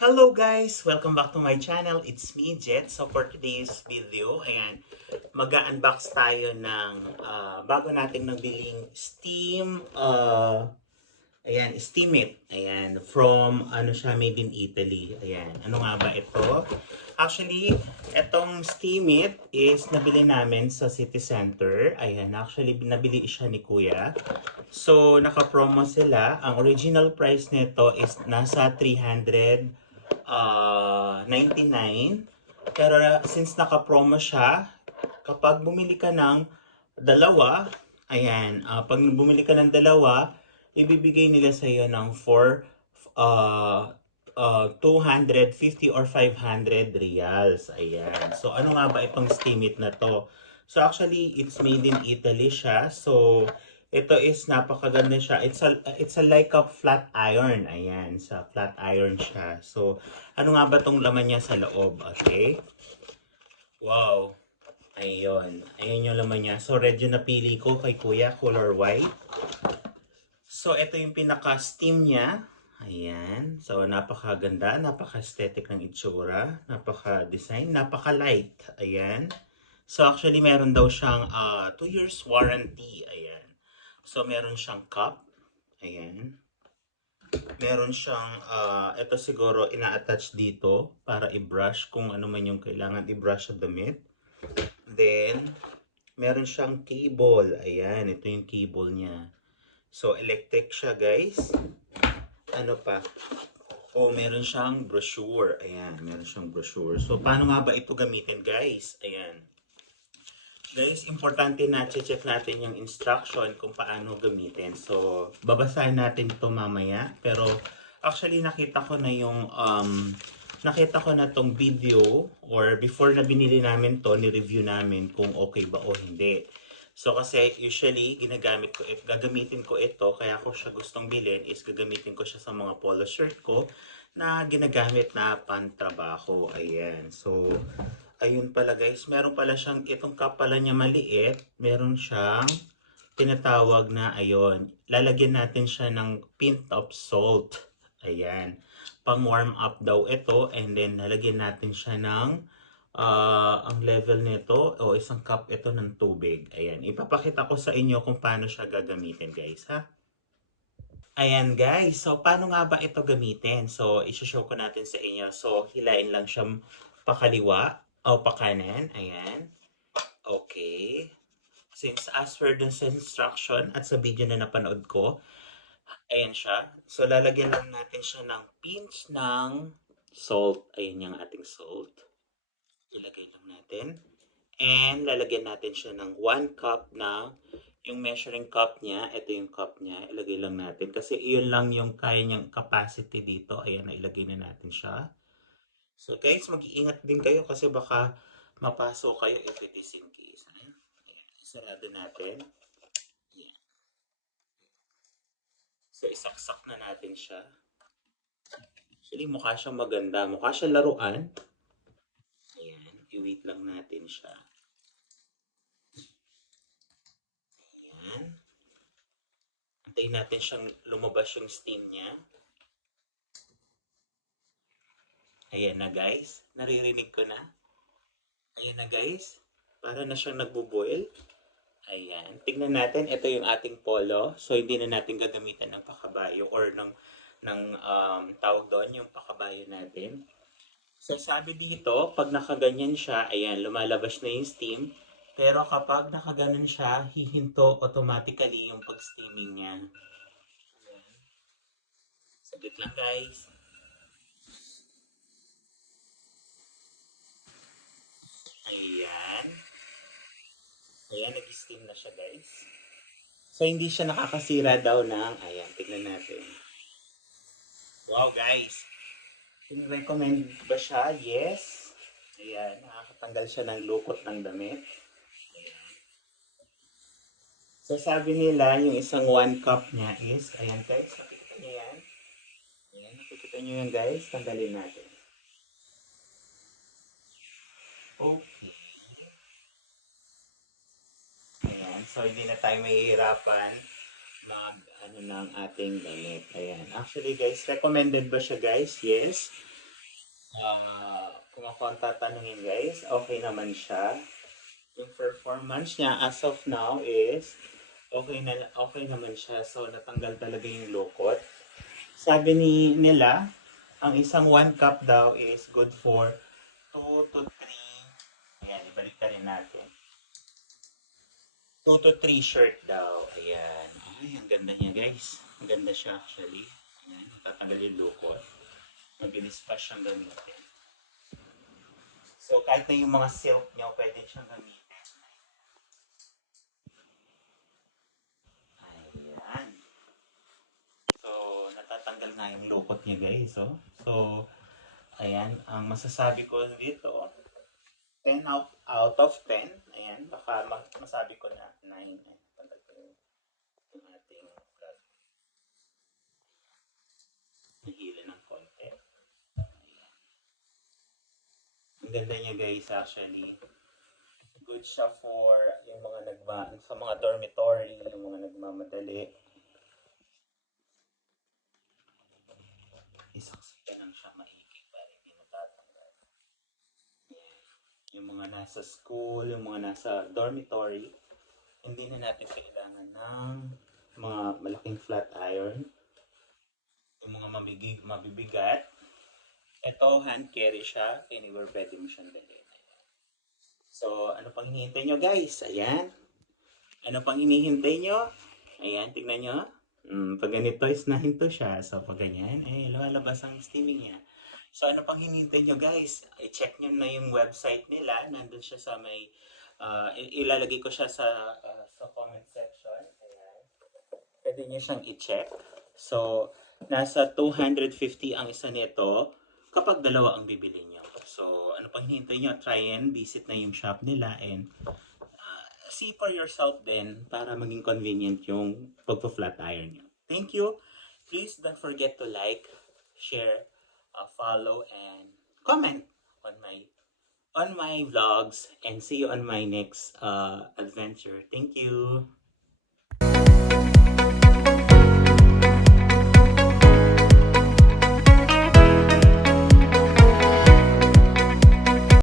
Hello guys! Welcome back to my channel. It's me, Jet. So for today's video, ayan, mag-unbox tayo ng bago nating nabiling Steam, Steam It. Ayan, from, made in Italy. Ayan, ano nga ba ito? Actually, etong Steam It is nabili namin sa City Center. Ayan, actually, nabili siya ni Kuya. So, naka-promo sila. Ang original price nito is nasa 399. Pero since naka-promo siya, kapag bumili ka ng dalawa, pag bumili ka ng dalawa, ibibigay nila sa iyo ng 250 or 500 reals. Ayan. So, ano nga ba itong steamit na to? So, actually, it's made in Italy siya. So, ito is napakaganda siya. It's a like a flat iron. Ayan, sa flat iron siya. So, ano nga ba tong laman niya sa loob? Okay? Wow. Ayun. Ayun yung laman niya. So, red yung napili ko kay Kuya, color white. So, ito yung pinaka-steam niya. Ayan. So, napakaganda, napaka-aesthetic ng itsura, napaka-design, napaka-light. Ayan. So, actually, meron daw siyang 2 years warranty. Ayan. So, meron siyang cup. Ayan. Meron siyang, ito siguro ina-attach dito para i-brush kung ano man yung kailangan i-brush sa damit. Then, meron siyang cable. Ayan, ito yung cable niya. So, electric siya, guys. Ano pa? Oh, meron siyang brochure. Ayan, meron siyang brochure. So, paano nga ba ito gamitin, guys? Ayan. Guys, importante na check natin yung instruction kung paano gamitin. So, babasahin natin ito mamaya. Pero, actually, nakita ko na tong video or before na binili namin to, ni-review namin kung okay ba o hindi. So, kasi usually, gagamitin ko ito, kaya ko siya gustong bilhin is gagamitin ko siya sa mga polo shirt ko na ginagamit na pantrabaho. Ayan. So, ayun pala guys, meron pala siyang, itong cup pala niya maliit, meron siyang tinatawag na, ayun, lalagyan natin siya ng pint of salt. Ayan, pang warm up daw ito, and then lalagyan natin siya ng, ang level nito, o isang cup ito ng tubig. Ayan, ipapakita ko sa inyo kung paano siya gagamitin guys, ha? Ayan guys, so paano nga ba ito gamitin? So, isushow ko natin sa inyo. So, hilain lang siya pakaliwa o pakanan. Ayan. Okay. Since as per dun sa instruction at sa video na napanood ko, ayan siya. So, lalagyan lang natin siya ng pinch ng salt. Ayan yung ating salt. Ilagay lang natin. And lalagyan natin siya ng 1 cup na yung measuring cup niya. Ito yung cup niya. Ilagay lang natin. Kasi iyon lang yung kaya niyang capacity dito. Ayan, na ilagay na natin siya. So guys, mag-iingat din kayo kasi baka mapasok kayo if it is in case. Ayan, sarado natin. Ayan. So isaksak na natin siya. Actually, mukha siyang maganda. Mukha siyang laruan. Ayan, i-wait lang natin siya. Ayan. Antayin natin siyang lumabas yung steam niya. Ayan na guys. Naririnig ko na. Ayan na guys. Para na siyang nagbo-boil. Ayan. Tignan natin. Ito yung ating polo. So, hindi na natin gagamitan ng pakabayo or ng tawag doon, yung pakabayo natin. So, sabi dito, pag nakaganyan siya, ayan, lumalabas na yung steam. Pero kapag nakaganon siya, hihinto automatically yung pag-steaming niya. Ayan. Saglit lang guys. Ayan. Ayan, nag-steam na siya guys. So, hindi siya nakakasira daw ng, ayan, tignan natin. Wow guys, recommend ba siya? Yes. Ayan, nakakatanggal siya ng lukot ng damit. Ayan. So sabi nila, yung isang 1 cup niya is, ayan guys, nakikita niyo yan? Ayan, nakikita niyo yan guys? Tanggalin natin. Okay. Ayan, so hindi na tayo mahihirapan mag ano ng ating damit. Ayan. Actually guys, recommended ba siya guys? Yes. Kung ako ang tatanungin guys, okay naman siya. Yung performance niya as of now is okay naman siya. So natanggal talaga yung lukot. Sabi nila, ang isang 1 cup daw is good for 2 to 3. Ayan, ibalik ka rin natin. 2 to 3 shirt daw. Ayan. Ay, ang ganda niya guys. Ang ganda siya actually. Ayan, tatanggal yung lukot. Mabilis pa siyang gamitin. So kahit na yung mga silk niyo, pwede siyang gamitin. Ayan. So, natatanggal nga yung lukot niya guys. Oh. So, ayan. Ang masasabi ko dito, 10 out of 10. Ayan. Baka masabi ko na 9. Tanggal ko yung ating vlog. Nahila ng konti. Ang ganda niya guys actually. Good siya for yung mga sa mga dormitory, yung mga nagmamadali. Isaksaya lang siya maigi para hindi natatanggal. Yan. Yung mga nasa school, yung mga nasa dormitory, hindi na natin kailangan ng mga malaking flat iron, yung mga mabibigat. Ito, hand carry siya, anywhere pwede mo siyang dalhin. So, ano pang hinihintay nyo guys? Ayan. Ano pang hinihintay nyo? Ayan, tignan nyo. Pag ganito is nahinto siya. So, pag ganyan, lumalabas ang steaming niya. So, ano pang hinihintay nyo guys? I-check nyo na yung website nila. Nandun siya sa may, ilalagay ko siya sa comment section. Ayan. Pwede nyo siyang i-check. So, nasa 250 ang isa nito kapag dalawa ang bibili nyo. So, ano pang hinihintay nyo? Try and visit na yung shop nila and see for yourself din para maging convenient yung pagpa-flat iron nyo. Thank you. Please don't forget to like, share, follow, and comment on my vlogs and see you on my next adventure. Thank you.